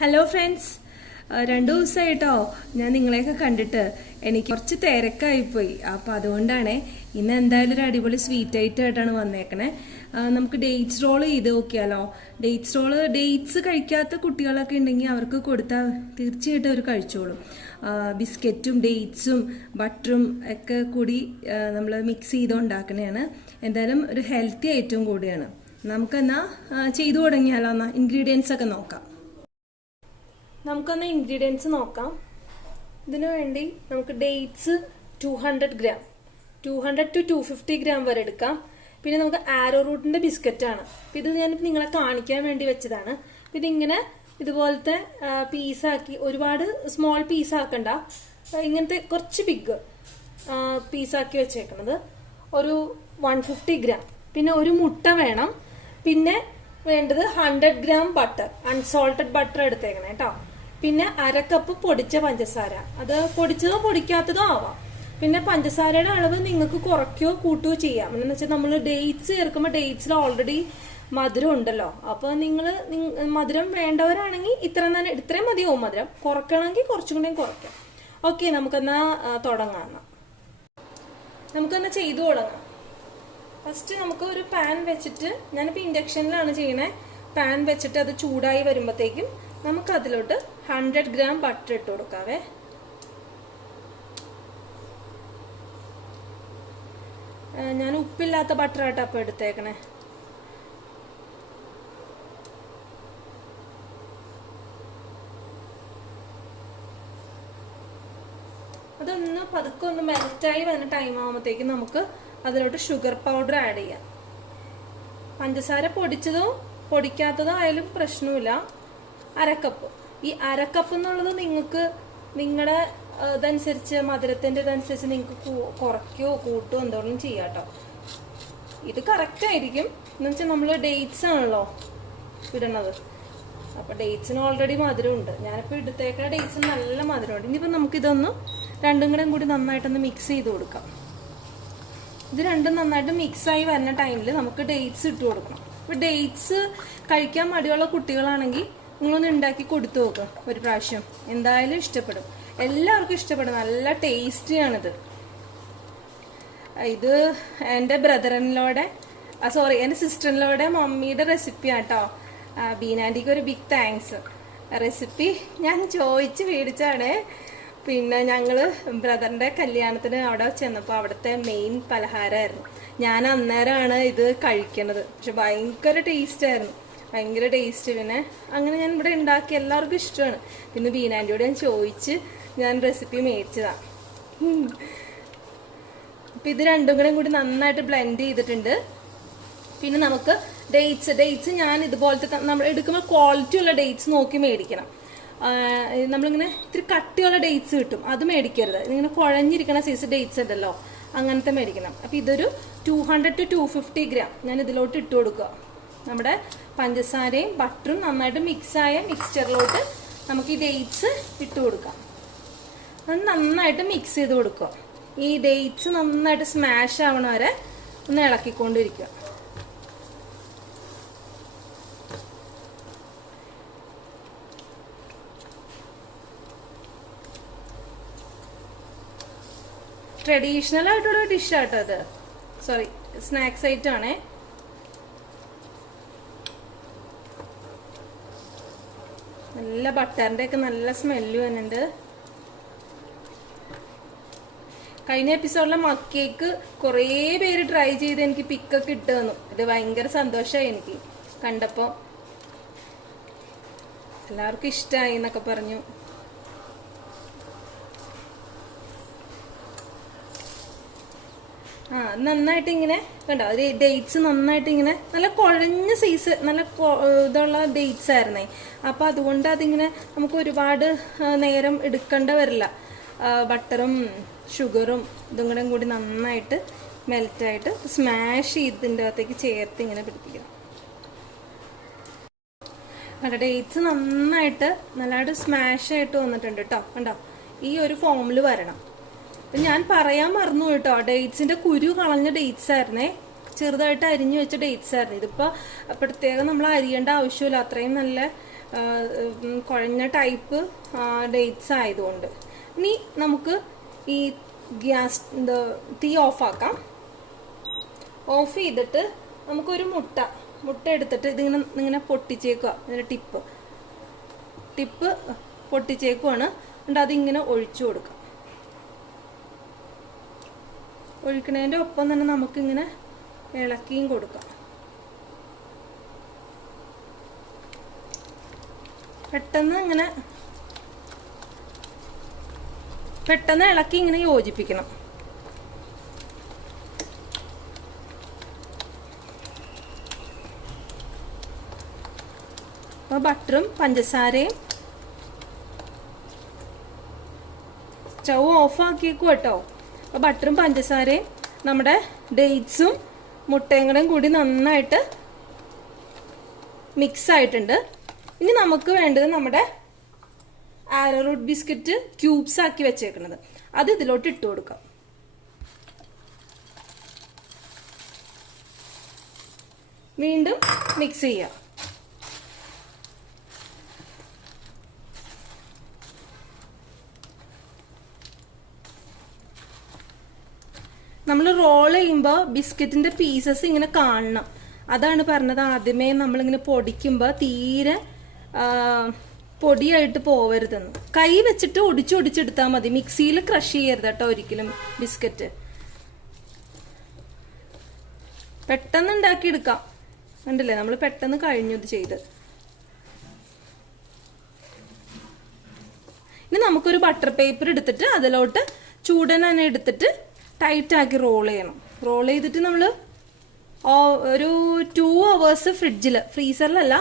Hello friends, 2 ദിവസമായിട്ടോ ഞാൻ നിങ്ങളെയൊക്കെ കണ്ടിട്ട് എനിക്ക് കുറച്ച് തിരക്കായിപ്പോയി. അപ്പം അതുകൊണ്ടാണ് ഇന്ന് എന്തായാലും ഒരു അടിപൊളി സ്വീറ്റ് ആയിട്ടാണ് വന്നേക്കണേ. നമുക്ക് ഡേറ്റ്സ് റോൾ ചെയ്ത് നോക്കിയാലോ. ഡേറ്റ്സ് കഴിക്കാത്ത കുട്ടികളൊക്കെ ഉണ്ടെങ്കിൽ അവർക്ക് കൊടുത്താൽ തീർച്ചയായിട്ടും അവർ കഴിച്ചോളും. ബിസ്ക്കറ്റും ഡേറ്റ്സും ബട്ടറും ഒക്കെ കൂടി നമ്മൾ മിക്സ് ചെയ്ത് ഉണ്ടാക്കണതാണ്. എന്തായാലും ഒരു ഹെൽത്തി ഐറ്റം കൂടിയാണ്. നമുക്കെന്നാ ചെയ്തു തുടങ്ങിയാലോ. എന്നാൽ ഇൻഗ്രീഡിയൻസ് ഒക്കെ നോക്കാം. നമുക്കൊന്ന് ഇൻഗ്രീഡിയൻസ് നോക്കാം. ഇതിനു വേണ്ടി നമുക്ക് ഡേറ്റ്സ് 200 ഗ്രാം, 200 to 250 ഗ്രാം വരെ എടുക്കാം. പിന്നെ നമുക്ക് ആരോ റൂട്ടിന്റെ ബിസ്ക്കറ്റാണ്. അപ്പം ഇത് ഞാൻ നിങ്ങളെ കാണിക്കാൻ വേണ്ടി വെച്ചതാണ്. പിന്നെ ഇങ്ങനെ ഇതുപോലത്തെ പീസാക്കി, ഒരുപാട് സ്മോൾ പീസാക്കണ്ട, ഇങ്ങനത്തെ കുറച്ച് ബിഗ് പീസാക്കി വെച്ചേക്കണത് ഒരു 150 ഗ്രാം. പിന്നെ ഒരു മുട്ട വേണം. പിന്നെ വേണ്ടത് 100 ഗ്രാം ബട്ടർ, അൺസോൾട്ടഡ് ബട്ടർ എടുത്തേക്കണേ കേട്ടോ. പിന്നെ 1/2 കപ്പ് പൊടിച്ച പഞ്ചസാര, അത് പൊടിച്ചതോ പൊടിക്കാത്തതോ ആവാം. പിന്നെ പഞ്ചസാരയുടെ അളവ് നിങ്ങൾക്ക് കുറയ്ക്കുകയോ കൂട്ടുകയോ ചെയ്യാം. എന്ന് വെച്ചാൽ നമ്മൾ ഡേറ്റ്സ് ചേർക്കുമ്പോൾ ഡേറ്റ്സിൽ ഓൾറെഡി മധുരം ഉണ്ടല്ലോ. അപ്പോൾ നിങ്ങൾ മധുരം വേണ്ടവരാണെങ്കിൽ ഇത്രയും മതിയാവും. മധുരം കുറയ്ക്കണമെങ്കിൽ കുറച്ചും കൂടെയും കുറയ്ക്കാം. ഓക്കെ, നമുക്കെന്നാ തുടങ്ങാം. നമുക്കെന്നാ ചെയ്തു തുടങ്ങാം. ഫസ്റ്റ് നമുക്ക് ഒരു പാൻ വെച്ചിട്ട്, ഞാനിപ്പോൾ ഇൻഡക്ഷനിലാണ് ചെയ്യണേ. പാൻ വെച്ചിട്ട് അത് ചൂടായി വരുമ്പോഴത്തേക്കും നമുക്ക് അതിലോട്ട് 100 ഗ്രാം ബട്ടർ ഇട്ട് കൊടുക്കാവേ. ഞാൻ ഉപ്പില്ലാത്ത ബട്ടറായിട്ട് അപ്പം എടുത്തേക്കണേ. അതൊന്ന് പതുക്കെ ഒന്ന് മെൽറ്റായി വരുന്ന ടൈം ആകുമ്പോഴത്തേക്കും നമുക്ക് അതിലോട്ട് ഷുഗർ പൗഡർ ആഡ് ചെയ്യാം. പഞ്ചസാര പൊടിച്ചതോ പൊടിക്കാത്തതോ ആയാലും പ്രശ്നമില്ല. 1/2 കപ്പ്. ഈ 1/2 കപ്പ് എന്നുള്ളത് നിങ്ങൾക്ക് നിങ്ങളുടെ ഇതനുസരിച്ച്, മധുരത്തിൻ്റെ ഇതനുസരിച്ച് നിങ്ങൾക്ക് കുറയ്ക്കുകയോ കൂട്ടുകയോ എന്തോളം ചെയ്യാം കേട്ടോ. ഇത് കറക്റ്റ് ആയിരിക്കും. എന്ന് വെച്ചാൽ നമ്മൾ ഡേറ്റ്സ് ആണല്ലോ ഇടണത്. അപ്പോൾ ഡേറ്റ്സിന് ഓൾറെഡി മധുരമുണ്ട്. ഞാനിപ്പോൾ എടുത്തേക്കുന്ന ഡേറ്റ്സിന് നല്ല മധുരമുണ്ട്. ഇനിയിപ്പോൾ നമുക്കിതൊന്ന് രണ്ടും കൂടി നന്നായിട്ടൊന്ന് മിക്സ് ചെയ്ത് കൊടുക്കാം. ഇത് രണ്ടും നന്നായിട്ട് മിക്സായി വരുന്ന ടൈമിൽ നമുക്ക് ഡേറ്റ്സ് ഇട്ട് കൊടുക്കണം. ഇപ്പോൾ ഡേറ്റ്സ് കഴിക്കാൻ മടിയുള്ള കുട്ടികളാണെങ്കിൽ നിങ്ങളൊന്ന് ഉണ്ടാക്കി കൊടുത്തു നോക്കുക ഒരു പ്രാവശ്യം. എന്തായാലും ഇഷ്ടപ്പെടും, എല്ലാവർക്കും ഇഷ്ടപ്പെടും. നല്ല ടേസ്റ്റിയാണിത്. ഇത് എൻ്റെ എൻ്റെ സിസ്റ്ററിനോടെ മമ്മിയുടെ റെസിപ്പിയാണ് കേട്ടോ. ബീനാൻറ്റിക്ക് ഒരു ബിഗ് താങ്ക്സ്. റെസിപ്പി ഞാൻ ചോദിച്ച് മേടിച്ചാണ്. പിന്നെ ഞങ്ങൾ ബ്രദറിൻ്റെ കല്യാണത്തിന് അവിടെ ചെന്നപ്പോൾ അവിടുത്തെ മെയിൻ പലഹാരമായിരുന്നു. ഞാൻ അന്നേരമാണ് ഇത് കഴിക്കണത്. പക്ഷെ ഭയങ്കര ടേസ്റ്റായിരുന്നു, ഭയങ്കര ടേസ്റ്റ്. പിന്നെ അങ്ങനെ ഞാൻ ഇവിടെ ഉണ്ടാക്കി, എല്ലാവർക്കും ഇഷ്ടമാണ്. പിന്നെ ബീനാൻറ്റിയോട് ഞാൻ ചോദിച്ച് ഞാൻ റെസിപ്പി മേടിച്ചതാണ്. അപ്പം ഇത് രണ്ടും കൂടി നന്നായിട്ട് ബ്ലെൻഡ് ചെയ്തിട്ടുണ്ട്. പിന്നെ നമുക്ക് ഡേറ്റ്സ് ഞാൻ ഇതുപോലത്തെ, നമ്മൾ എടുക്കുമ്പോൾ ക്വാളിറ്റി ഉള്ള ഡേറ്റ്സ് നോക്കി മേടിക്കണം. നമ്മളിങ്ങനെ ഇത്തിരി കട്ടിയുള്ള ഡേറ്റ്സ് കിട്ടും, അത് മേടിക്കരുത്. ഇങ്ങനെ കുഴഞ്ഞിരിക്കുന്ന സൈസ് ഡേറ്റ്സ് ഉണ്ടല്ലോ, അങ്ങനത്തെ മേടിക്കണം. അപ്പം ഇതൊരു 200 to 250 ഗ്രാം ഞാൻ ഇതിലോട്ട് ഇട്ട് കൊടുക്കുക. നമ്മുടെ പഞ്ചസാരയും ബട്ടറും നന്നായിട്ട് മിക്സായ മിക്സ്ചറിലോട്ട് നമുക്ക് ഈ ഡേറ്റ്സ് ഇട്ട് കൊടുക്കാം. അത് നന്നായിട്ട് മിക്സ് ചെയ്ത് കൊടുക്കുക. ഈ ഡേറ്റ്സ് നന്നായിട്ട് സ്മാഷ് ആവണ വരെ ഒന്ന് ഇളക്കിക്കൊണ്ടിരിക്കുക. ട്രഡീഷണൽ ആയിട്ടുള്ള ഡിഷാട്ടോ ഇത്. സോറി, സ്നാക്സ് ഐറ്റം ആണേ. നല്ല ബട്ടറിൻ്റെ ഒക്കെ നല്ല സ്മെല്ല് വരുന്നുണ്ട്. കഴിഞ്ഞ എപ്പിസോഡിലെ മക്ക് കേക്ക് കുറേ പേര് ട്രൈ ചെയ്ത് എനിക്ക് പിക്കൊക്കെ ഇട്ട് തന്നു. ഇത് ഭയങ്കര സന്തോഷമായി എനിക്ക് കണ്ടപ്പോൾ. എല്ലാവർക്കും ഇഷ്ടമായി എന്നൊക്കെ പറഞ്ഞു. നന്നായിട്ട് ഇങ്ങനെ കണ്ടോ, ഒരു ഡേറ്റ്സ് നന്നായിട്ട് ഇങ്ങനെ നല്ല കുഴഞ്ഞ സൈസ്, നല്ല ഇതുള്ള ഡേറ്റ്സ് ആയിരുന്നേ. അപ്പോൾ അതുകൊണ്ട് അതിങ്ങനെ നമുക്ക് ഒരുപാട് നേരം എടുക്കേണ്ട വരില്ല. ബട്ടറും ഷുഗറും ഇതും കൂടി നന്നായിട്ട് മെൽറ്റായിട്ട് സ്മാഷ് ചെയ്തതിൻ്റെ അകത്തേക്ക് ചേർത്ത് ഇങ്ങനെ പിടിപ്പിക്കണം. കണ്ടോ, ഡേറ്റ്സ് നന്നായിട്ട് സ്മാഷ് ആയിട്ട് വന്നിട്ടുണ്ട് കേട്ടോ. കണ്ടോ, ഈ ഒരു ഫോമിൽ വരണം. ഞാൻ പറയാൻ മറന്നു കേട്ടോ, ഡേറ്റ്സിന്റെ കുരു കളഞ്ഞ ഡേറ്റ്സ് ആയിരുന്നേ. ചെറുതായിട്ട് അരിഞ്ഞു വെച്ച ഡേറ്റ്സ് ആയിരുന്നു. ഇതിപ്പോൾ പ്രത്യേകം നമ്മൾ അരിയേണ്ട ആവശ്യമില്ല, അത്രയും നല്ല കുഴഞ്ഞ ടൈപ്പ് ഡേറ്റ്സ് ആയതുകൊണ്ട്. ഇനി നമുക്ക് ഈ ഗ്യാസ് തീ ഓഫാക്കാം. ഓഫ് ചെയ്തിട്ട് നമുക്കൊരു മുട്ട എടുത്തിട്ട് ഇതിങ്ങനെ പൊട്ടിച്ചേക്കുക. ഇതിൻ്റെ ടിപ്പ് പൊട്ടിച്ചേക്കുവാണ്. എന്നിട്ട് അതിങ്ങനെ ഒഴിച്ചു കൊടുക്കാം. ഒഴിക്കണതിൻ്റെ ഒപ്പം തന്നെ നമുക്കിങ്ങനെ ഇളക്കിയും കൊടുക്കാം. പെട്ടെന്ന് ഇളക്കി ഇങ്ങനെ യോജിപ്പിക്കണം. അപ്പോൾ ബട്ടറും പഞ്ചസാരയും സ്റ്റൗ ഓഫാക്കിയേക്കും കേട്ടോ. അപ്പോൾ ബട്ടറും പഞ്ചസാരയും നമ്മുടെ ഡേറ്റ്സും മുട്ടയും കൂടി നന്നായിട്ട് മിക്സ് ആയിട്ടുണ്ട്. ഇനി നമുക്ക് വേണ്ടത് നമ്മുടെ ആരോറൂട്ട് ബിസ്ക്കറ്റ് ക്യൂബ്സ് ആക്കി വെച്ചേക്കുന്നത്. അത് ഇതിലോട്ട് ഇട്ട് കൊടുക്കാം. വീണ്ടും മിക്സ് ചെയ്യാം. നമ്മൾ റോൾ ചെയ്യുമ്പോൾ ബിസ്ക്കറ്റിന്റെ പീസസ് ഇങ്ങനെ കാണണം. അതാണ് പറഞ്ഞത്, ആദ്യമേ നമ്മളിങ്ങനെ പൊടിക്കുമ്പോൾ തീരെ പൊടിയായിട്ട് പോവരുതെന്ന്. കൈ വെച്ചിട്ട് ഒടിച്ചെടുത്താൽ മതി. മിക്സിയിൽ ക്രഷ് ചെയ്യരുത് കേട്ടോ ഒരിക്കലും ബിസ്ക്കറ്റ്. പെട്ടെന്ന് ഉണ്ടാക്കിയെടുക്കാം. കണ്ടില്ലേ, നമ്മൾ പെട്ടെന്ന് കഴിഞ്ഞു ഇത് ചെയ്ത്. ഇനി നമുക്കൊരു ബട്ടർ പേപ്പർ എടുത്തിട്ട് അതിലോട്ട് ചൂടനെ എടുത്തിട്ട് ടൈറ്റാക്കി റോൾ ചെയ്യണം. റോൾ ചെയ്തിട്ട് നമ്മൾ ഒരു 2 hours ഫ്രീസറിലല്ല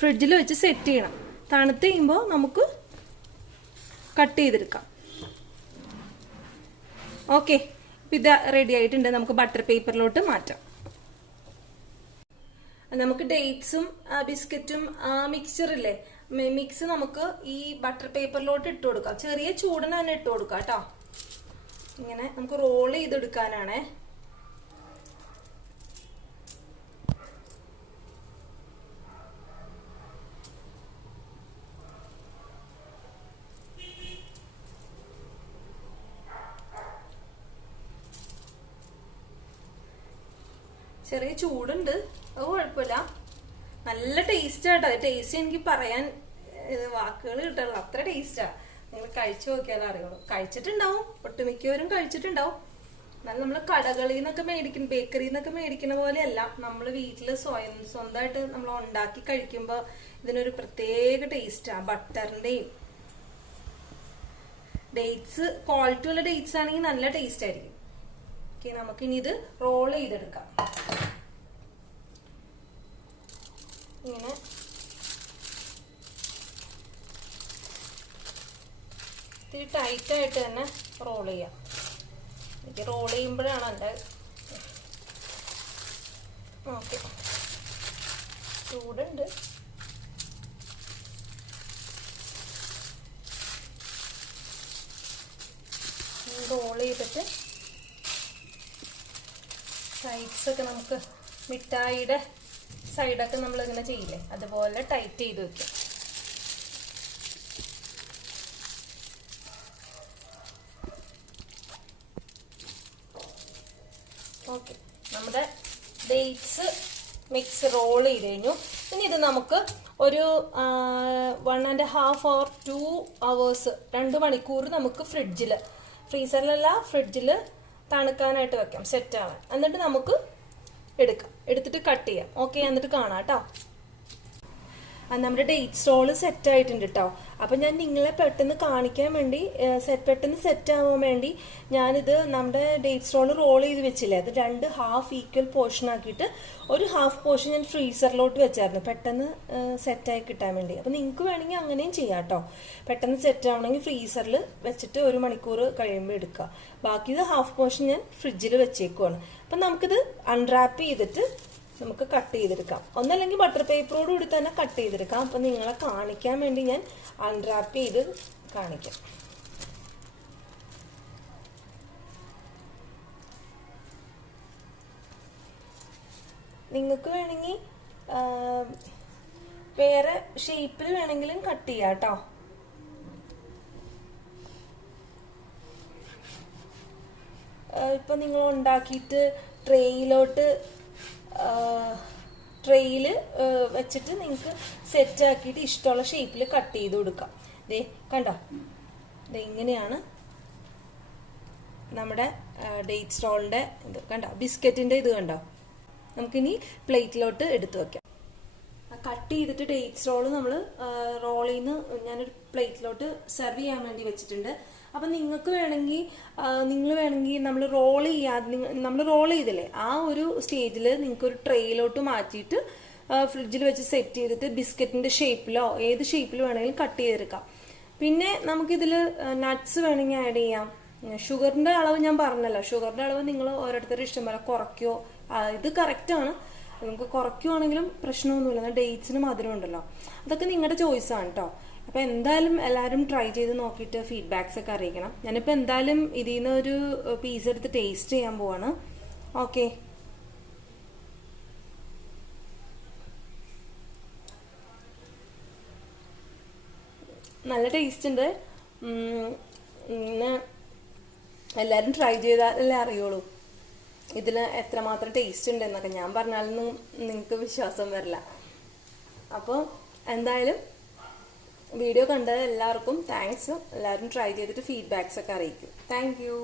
ഫ്രിഡ്ജിൽ വെച്ച് സെറ്റ് ചെയ്യണം. തണുത്ത് കഴിയുമ്പോൾ നമുക്ക് കട്ട് ചെയ്തെടുക്കാം. ഓക്കെ, ഇത് റെഡി ആയിട്ടുണ്ട്. നമുക്ക് ബട്ടർ പേപ്പറിലോട്ട് മാറ്റാം. നമുക്ക് ഡേറ്റ്സും ബിസ്ക്കറ്റും മിക്സ്ചറില്ലേ, മിക്സ് നമുക്ക് ഈ ബട്ടർ പേപ്പറിലോട്ട് ഇട്ട് കൊടുക്കാം. ചെറിയ ചൂടിന് തന്നെ ഇട്ട് കൊടുക്കാം കേട്ടോ. ഇങ്ങനെ നമുക്ക് റോൾ ചെയ്തെടുക്കാനാണ്. ചെറിയ ചൂടുണ്ട്, അത് കുഴപ്പമില്ല. നല്ല ടേസ്റ്റാട്ടോ. ടേസ്റ്റ് എനിക്ക് പറയാൻ വാക്കുകൾ കിട്ടുള്ളൂ, അത്ര ടേസ്റ്റാ. നിങ്ങൾ കഴിച്ചു നോക്കിയാലും അറിയുള്ളൂ. കഴിച്ചിട്ടുണ്ടാവും, ഒട്ടുമിക്കവരും കഴിച്ചിട്ടുണ്ടാവും. എന്നാലും നമ്മൾ കടകളിൽ നിന്നൊക്കെ മേടിക്കുന്ന, ബേക്കറിയിൽ നിന്നൊക്കെ മേടിക്കുന്ന പോലെയല്ല. നമ്മൾ വീട്ടിൽ സ്വന്തമായിട്ട് നമ്മൾ ഉണ്ടാക്കി കഴിക്കുമ്പോൾ ഇതിനൊരു പ്രത്യേക ടേസ്റ്റാണ്. ബട്ടറിന്റെയും ഡേറ്റ്സ് ക്വാളിറ്റി ഉള്ള ഡേറ്റ്സ് ആണെങ്കിൽ നല്ല ടേസ്റ്റ് ആയിരിക്കും. ഓക്കെ, നമുക്കിനി ഇത് റോൾ ചെയ്തെടുക്കാം. ഇങ്ങനെ ഇത്തിരി ടൈറ്റായിട്ട് തന്നെ റോൾ ചെയ്യാം. എനിക്ക് റോൾ ചെയ്യുമ്പോഴാണ് എൻ്റെ ഓക്കെ. ചൂടുണ്ട്. റോൾ ചെയ്തിട്ട് സൈഡ്സൊക്കെ നമുക്ക് മിഠായിയുടെ സൈഡൊക്കെ നമ്മളിങ്ങനെ ചെയ്യില്ലേ, അതുപോലെ ടൈറ്റ് ചെയ്ത് വെക്കാം. ഓക്കെ, നമ്മുടെ ഡേറ്റ്സ് മിക്സ് റോൾ ചെയ്ത് കഴിഞ്ഞു. ഇനി ഇത് നമുക്ക് ഒരു 1.5 or 2 hours 2 മണിക്കൂർ നമുക്ക് ഫ്രീസറിലല്ല ഫ്രിഡ്ജിൽ തണുക്കാനായിട്ട് വെക്കാം, സെറ്റാവാൻ. എന്നിട്ട് നമുക്ക് എടുത്തിട്ട് കട്ട് ചെയ്യാം. ഓക്കെ, എന്നിട്ട് കാണാം കേട്ടോ. നമ്മുടെ ഡേറ്റ് റോള് സെറ്റ് ആയിട്ടുണ്ട് കേട്ടോ. അപ്പം ഞാൻ നിങ്ങളെ പെട്ടെന്ന് കാണിക്കാൻ വേണ്ടി പെട്ടെന്ന് സെറ്റ് ആവാൻ വേണ്ടി ഞാനിത് നമ്മുടെ ഡേറ്റ് റോൾ ചെയ്ത് വെച്ചില്ലേ, അത് 2 ഹാഫ് ഈക്വൽ പോർഷൻ ആക്കിയിട്ട് ഒരു ഹാഫ് പോർഷൻ ഞാൻ ഫ്രീസറിലോട്ട് വെച്ചായിരുന്നു, പെട്ടെന്ന് സെറ്റായി കിട്ടാൻ വേണ്ടി. അപ്പം നിങ്ങൾക്ക് വേണമെങ്കിൽ അങ്ങനെയും ചെയ്യാം കേട്ടോ. പെട്ടെന്ന് സെറ്റ് ആവണമെങ്കിൽ ഫ്രീസറിൽ വെച്ചിട്ട് 1 മണിക്കൂർ കഴിയുമ്പോൾ എടുക്കുക. ബാക്കി ഇത് ഹാഫ് പോർഷൻ ഞാൻ ഫ്രിഡ്ജിൽ വെച്ചേക്കുവാണ്. അപ്പം നമുക്കിത് അൺറാപ്പ് ചെയ്തിട്ട് നമുക്ക് കട്ട് ചെയ്തെടുക്കാം. ഒന്നല്ലെങ്കിൽ ബട്ടർ പേപ്പറോട് കൂടി തന്നെ കട്ട് ചെയ്തെടുക്കാം. അപ്പം നിങ്ങളെ കാണിക്കാൻ വേണ്ടി ഞാൻ അൺറാപ്പ് ചെയ്ത് കാണിക്കാം. നിങ്ങൾക്ക് വേണമെങ്കിൽ വേറെ ഷേപ്പിൽ വേണമെങ്കിലും കട്ട് ചെയ്യാം കേട്ടോ. ഇപ്പൊ നിങ്ങൾ ഉണ്ടാക്കിയിട്ട് ട്രേയിലോട്ട് ട്രേയിൽ വെച്ചിട്ട് നിങ്ങൾക്ക് സെറ്റ് ആക്കിയിട്ട് ഇഷ്ടമുള്ള ഷേപ്പിൽ കട്ട് ചെയ്ത് കൊടുക്കാം. ദേ കണ്ടോ, ഇങ്ങനെയാണ് നമ്മുടെ ഡേറ്റ് സ്റ്റോളിന്റെ ഇത്. കണ്ടോ, ബിസ്ക്കറ്റിന്റെ ഇത് കണ്ടോ. നമുക്കിനി പ്ലേറ്റിലോട്ട് എടുത്തു വെക്കാം. കട്ട് ചെയ്തിട്ട് ഡേറ്റ് സ്റ്റോള് നമ്മൾ റോളിൽ നിന്ന് ഞാനൊരു പ്ലേറ്റിലോട്ട് സെർവ് ചെയ്യാൻ വേണ്ടി വെച്ചിട്ടുണ്ട്. അപ്പം നിങ്ങൾക്ക് വേണമെങ്കിൽ നമ്മൾ റോൾ ചെയ്തില്ലേ, ആ ഒരു സ്റ്റേജിൽ നിങ്ങൾക്ക് ഒരു ട്രേയിലോട്ട് മാറ്റിയിട്ട് ഫ്രിഡ്ജിൽ വെച്ച് സെറ്റ് ചെയ്തിട്ട് ബിസ്ക്കറ്റിന്റെ ഷേപ്പിലോ ഏത് ഷേപ്പിൽ വേണമെങ്കിലും കട്ട് ചെയ്തെടുക്കാം. പിന്നെ നമുക്കിതിൽ നട്ട്സ് വേണമെങ്കിൽ ആഡ് ചെയ്യാം. ഷുഗറിന്റെ അളവ് ഞാൻ പറഞ്ഞല്ലോ, ഷുഗറിന്റെ അളവ് നിങ്ങൾ ഓരോരുത്തരുടെ ഇഷ്ടം പോലെ കുറയ്ക്കോ. ഇത് കറക്റ്റാണ്, നമുക്ക് കുറയ്ക്കുവാണെങ്കിലും പ്രശ്നമൊന്നുമില്ല. ഡേറ്റ്സിന് മധുരം ഉണ്ടല്ലോ, അതൊക്കെ നിങ്ങളുടെ ചോയ്സാണ് കേട്ടോ. അപ്പൊ എന്തായാലും എല്ലാവരും ട്രൈ ചെയ്ത് നോക്കിയിട്ട് ഫീഡ്ബാക്സ് ഒക്കെ അറിയിക്കണം. ഞാനിപ്പോൾ എന്തായാലും ഇതിൽ നിന്ന് ഒരു പീസ് എടുത്ത് ടേസ്റ്റ് ചെയ്യാൻ പോവാണ്. ഓക്കെ, നല്ല ടേസ്റ്റ് ഉണ്ട്. പിന്നെ എല്ലാവരും ട്രൈ ചെയ്താലല്ലേ അറിയുള്ളൂ ഇതിൽ എത്രമാത്രം ടേസ്റ്റ് ഉണ്ട് എന്നൊക്കെ. ഞാൻ പറഞ്ഞാലൊന്നും നിങ്ങൾക്ക് വിശ്വാസം വരില്ല. അപ്പോൾ എന്തായാലും വീഡിയോ കണ്ട എല്ലാവർക്കും താങ്ക്സ്. എല്ലാവരും ട്രൈ ചെയ്തിട്ട് ഫീഡ്ബാക്സ് ഒക്കെ അറിയിക്കും. Thank you.